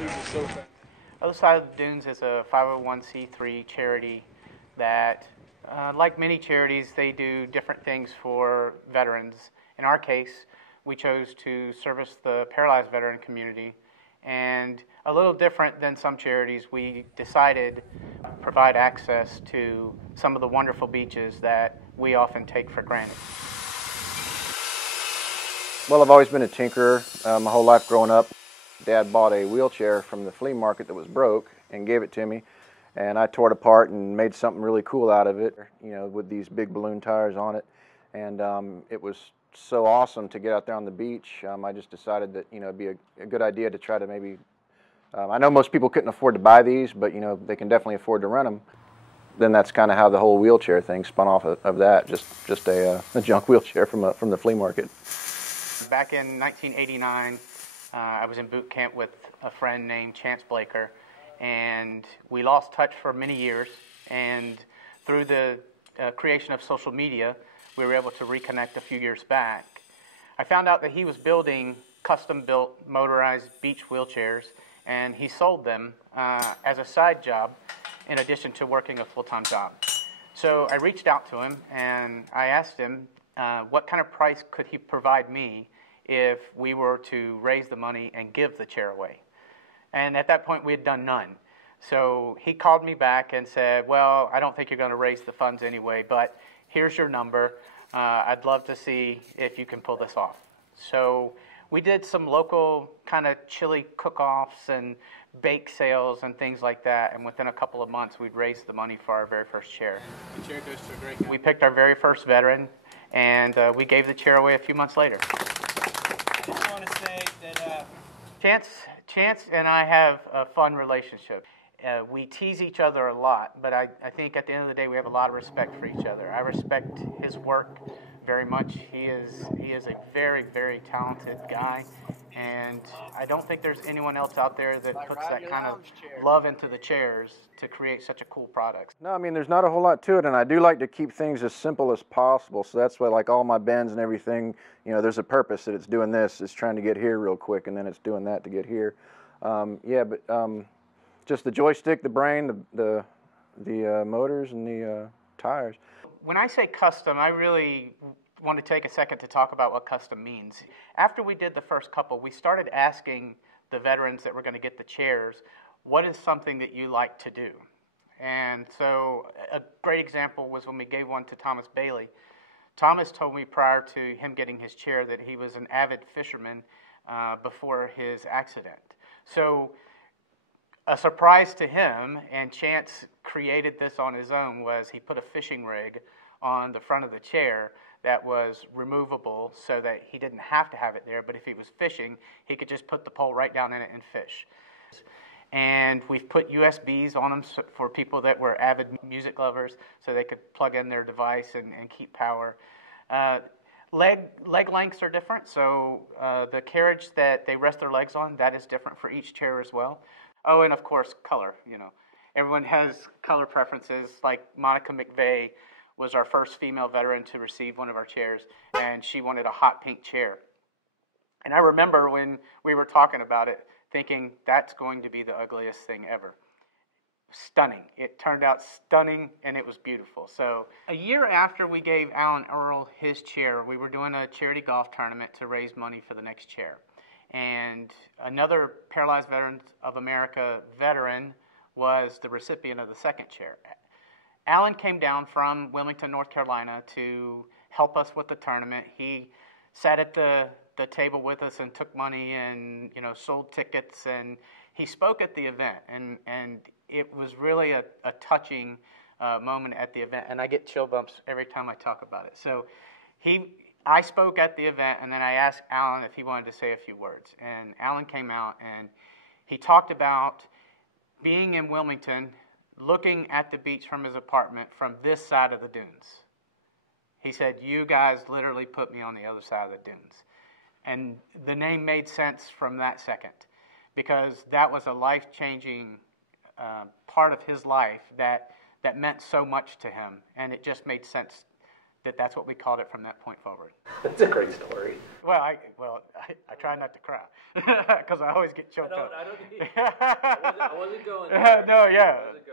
seems is so fantastic. Other Side of the Dunes is a 501c3 charity that, like many charities, they do different things for veterans. In our case, we chose to service the paralyzed veteran community. And a little different than some charities, we decided to provide access to some of the wonderful beaches that we often take for granted. Well, I've always been a tinkerer my whole life growing up. Dad bought a wheelchair from the flea market that was broke and gave it to me, and I tore it apart and made something really cool out of it, you know, with these big balloon tires on it. And it was so awesome to get out there on the beach. I just decided that, you know, it'd be a good idea to try to maybe, I know most people couldn't afford to buy these, but, you know, they can definitely afford to rent them. Then that's kind of how the whole wheelchair thing spun off of that, just a junk wheelchair from the flea market. Back in 1989, I was in boot camp with a friend named Chance Blaker, and we lost touch for many years. And through the creation of social media, we were able to reconnect a few years back. I found out that he was building custom-built motorized beach wheelchairs, and he sold them as a side job in addition to working a full-time job. So I reached out to him, and I asked him what kind of price could he provide me if we were to raise the money and give the chair away. And at that point, we had done none. So he called me back and said, well, I don't think you're going to raise the funds anyway, but here's your number. I'd love to see if you can pull this off. So we did some local kind of chili cook-offs and bake sales and things like that, and within a couple of months, we'd raised the money for our very first chair. The chair goes to a great guy. We picked our very first veteran, and we gave the chair away a few months later. I just want to say that Chance and I have a fun relationship. We tease each other a lot, but I think at the end of the day we have a lot of respect for each other. I respect his work very much. He is a very, very talented guy, and I don't think there's anyone else out there that puts that kind of love into the chairs to create such a cool product. No, I mean, there's not a whole lot to it, and I do like to keep things as simple as possible, so that's why, like, all my bends and everything, you know, there's a purpose that it's doing this, it's trying to get here real quick, and then it's doing that to get here. Just the joystick, the brain, the motors, and the tires. When I say custom, I really want to take a second to talk about what custom means. After we did the first couple, we started asking the veterans that were going to get the chairs, what is something that you like to do? And so a great example was when we gave one to Thomas Bailey. Thomas told me prior to him getting his chair that he was an avid fisherman before his accident. So a surprise to him, and Chance created this on his own, was he put a fishing rig on the front of the chair that was removable so that he didn't have to have it there, but if he was fishing, he could just put the pole right down in it and fish. And we've put USBs on them for people that were avid music lovers so they could plug in their device and keep power. Leg lengths are different, so the carriage that they rest their legs on, that is different for each chair as well. Oh, and of course, color. You know, everyone has color preferences. Like Monica McVeigh was our first female veteran to receive one of our chairs, and she wanted a hot pink chair. And I remember when we were talking about it, thinking that's going to be the ugliest thing ever. Stunning. It turned out stunning, and it was beautiful. So a year after we gave Alan Earl his chair, we were doing a charity golf tournament to raise money for the next chair. And another Paralyzed Veterans of America veteran was the recipient of the second chair. Alan came down from Wilmington, North Carolina to help us with the tournament. He sat at the table with us and took money and, you know, sold tickets, and he spoke at the event. And it was really a touching moment at the event, and I get chill bumps every time I talk about it. So I spoke at the event, and then I asked Alan if he wanted to say a few words. And Alan came out, and he talked about being in Wilmington, looking at the beach from his apartment from this side of the dunes. He said, you guys literally put me on the other side of the dunes. And the name made sense from that second, because that was a life-changing part of his life that meant so much to him, and it just made sense that's what we called it from that point forward. That's a great story. Well, I try not to cry because I always get choked up. I wasn't going there. No, yeah. I wasn't